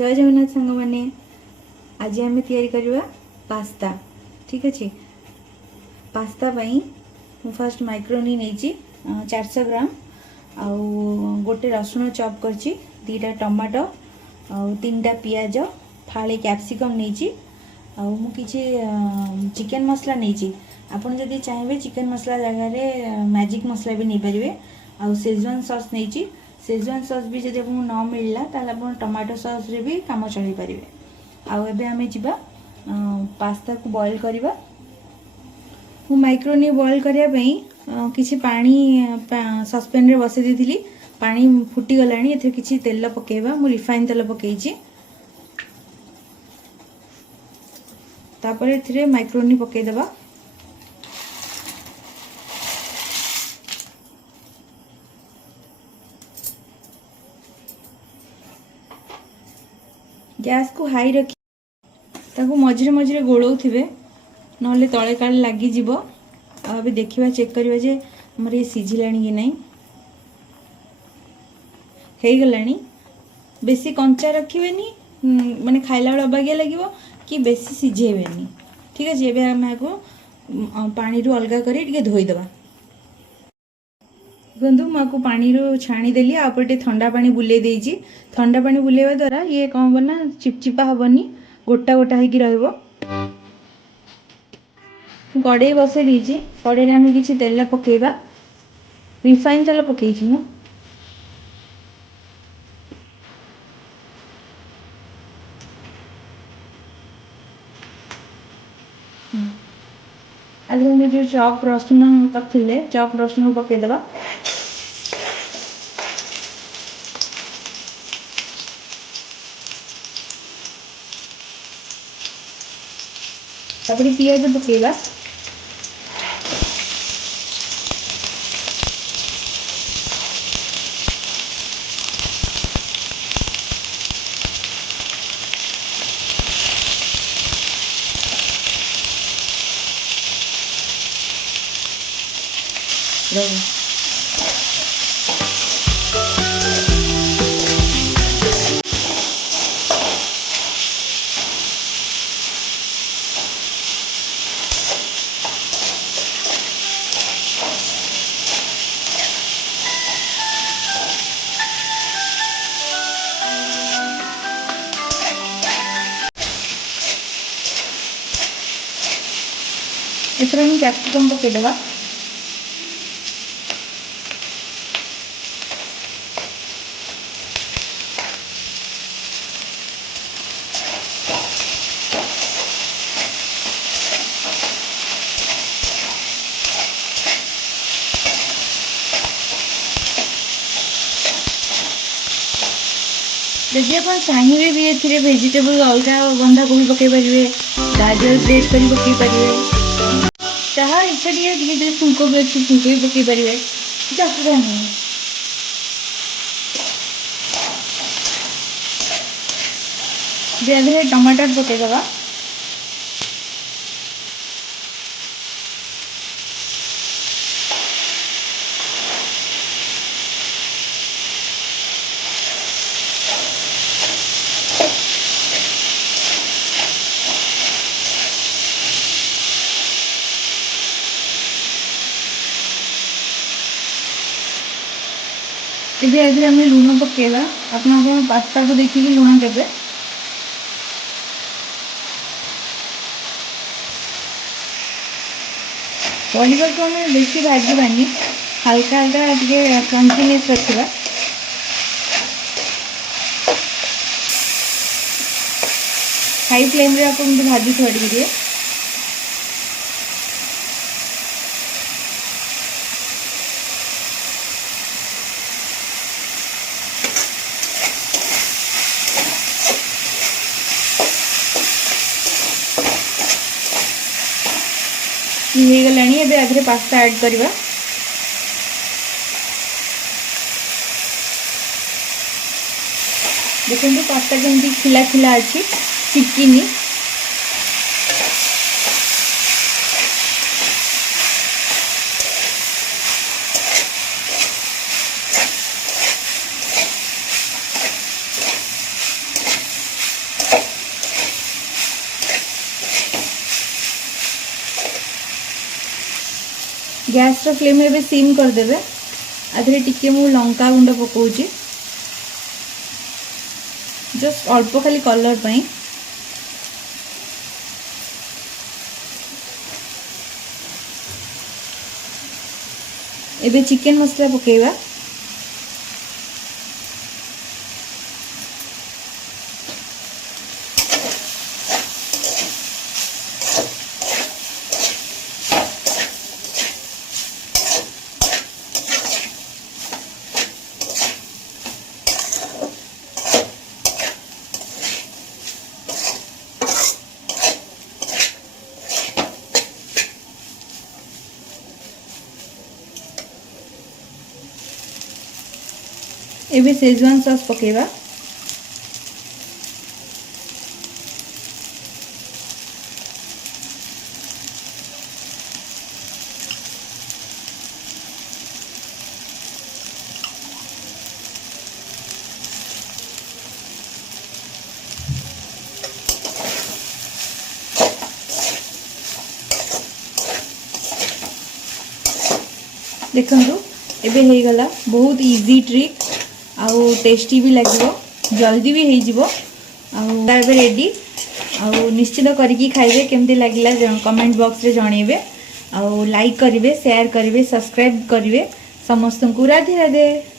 जय जगन्नाथ सांग मैंने आज आम या पास्ता। ठीक अच्छे पास्ता मु फास्ट माइक्रोनी नहीं 400 ग्राम आउ गोटे रसुण चॉप करची, 2टा टमाटो आउ 3टा पियाज फाळे कैप्सिकम नहीं मु किछि चिकन मसला नहीं। आपन जदि चाहिए चिकन मसला जगह मैजिक मसला भी नहीं पारे। आउ शेजवान सॉस नहीं, शेजवान सॉस भी जब आपको न मिलला ताले आप टमाटो सॉस रे भी काम चली पारे। आउ एबे आमे जिबा पास्ता को बॉईल करबा। मु माइक्रोनी बॉईल करिया पई किछि पानी सस्पेन रे बसे देथिली, पानी फुटी गलानी। एथे किछि तेल पकेबा, मु रिफाइन तेल पकेइछि। तापर एथिरे माइक्रोनी पकेइ देबा। गैस को हाई रखी ताको मझिरे मझिरे गोलौथिबे, नहले तळे काले लागी जिवो। अबे देखिबा चेक करिबा जे हमर ये सिझिलानी कि नहीं। हे गलानी बेसी कंचा रखिबेनी, माने खाइला बेला अबागिया लागिवो कि बेसी सिझेबेनी। ठीक अछि एबे हम को पानी रु अलगा करी टिके धोई देबा। बंधु माको पानी रो छाणी देली, आपटे ठंडा पानी बुले देइची। ठंडा पानी बुलेवा द्वारा ये कौन बना चिपचिपा हबनी, गोटा गोटा होगी रहबो। कड़े बसे दीची, कड़े रे हम किछि तेल पकेइबा। रिफाइन तेल पकेइची न। आज हम जो चॉप रसुन करथिले, चॉप रसुन पकेइ देबा। तापर पियाज पकेइबा। एथरे हम कैप्सिकम पकेइ देबा। यदि आप चाहिए भी ए वेजिटेबल अलग बंधा कोबी पकई पारे, गाजर ग्रेट कर पकई पारे, जहाँ इच्छा टे फुलको भी अच्छी फुलको भी पकई पारे, କିଛି ଅସୁବିଧା नहीं। भी टमाटर पकईदबा। ଏବେ ଏଥିରେ ଆମେ ଲୁଣ ପକେଇବା। ଆପଣ ପାସ୍ତାକୁ ଦେଖିକି ଲୁଣ ଦେବେ। ପରିବାକୁ ଆମେ ବେଶୀ ଭାଜିବାନି, ହାଲକା ହାଲକା ଟିକେ କ୍ରଞ୍ଚିନେସ୍ ରଖିବା। हाई फ्लेम रे आप भाजी थोड़ी ଟିକେ। हो गलानी एबे आधरे पास्ता ऐड करवा। देखो पास्ता केमती खिला खिला अच्छी चिपकिनी। गैस रो फ्लेम एबे सिम कर देबे। आधरे टिके मु लंका गुंड पकाउची, जस्ट अल्प खाली कलर पई। एबे चिकन मसला पकेबा। एबे शेजवान सॉस पकेबा। देखंतु एबे हे गला, बहुत इजी ट्रिक आउ टेस्टी भी लगे, जल्दी भी हो रेडी। आउ निश्चित करके खाइबे, केमती लगिला कमेंट बॉक्स रे जणेबे। आउ लाइक करिवे, शेयर करिवे, सब्सक्राइब करिवे। समस्त को राधे राधे।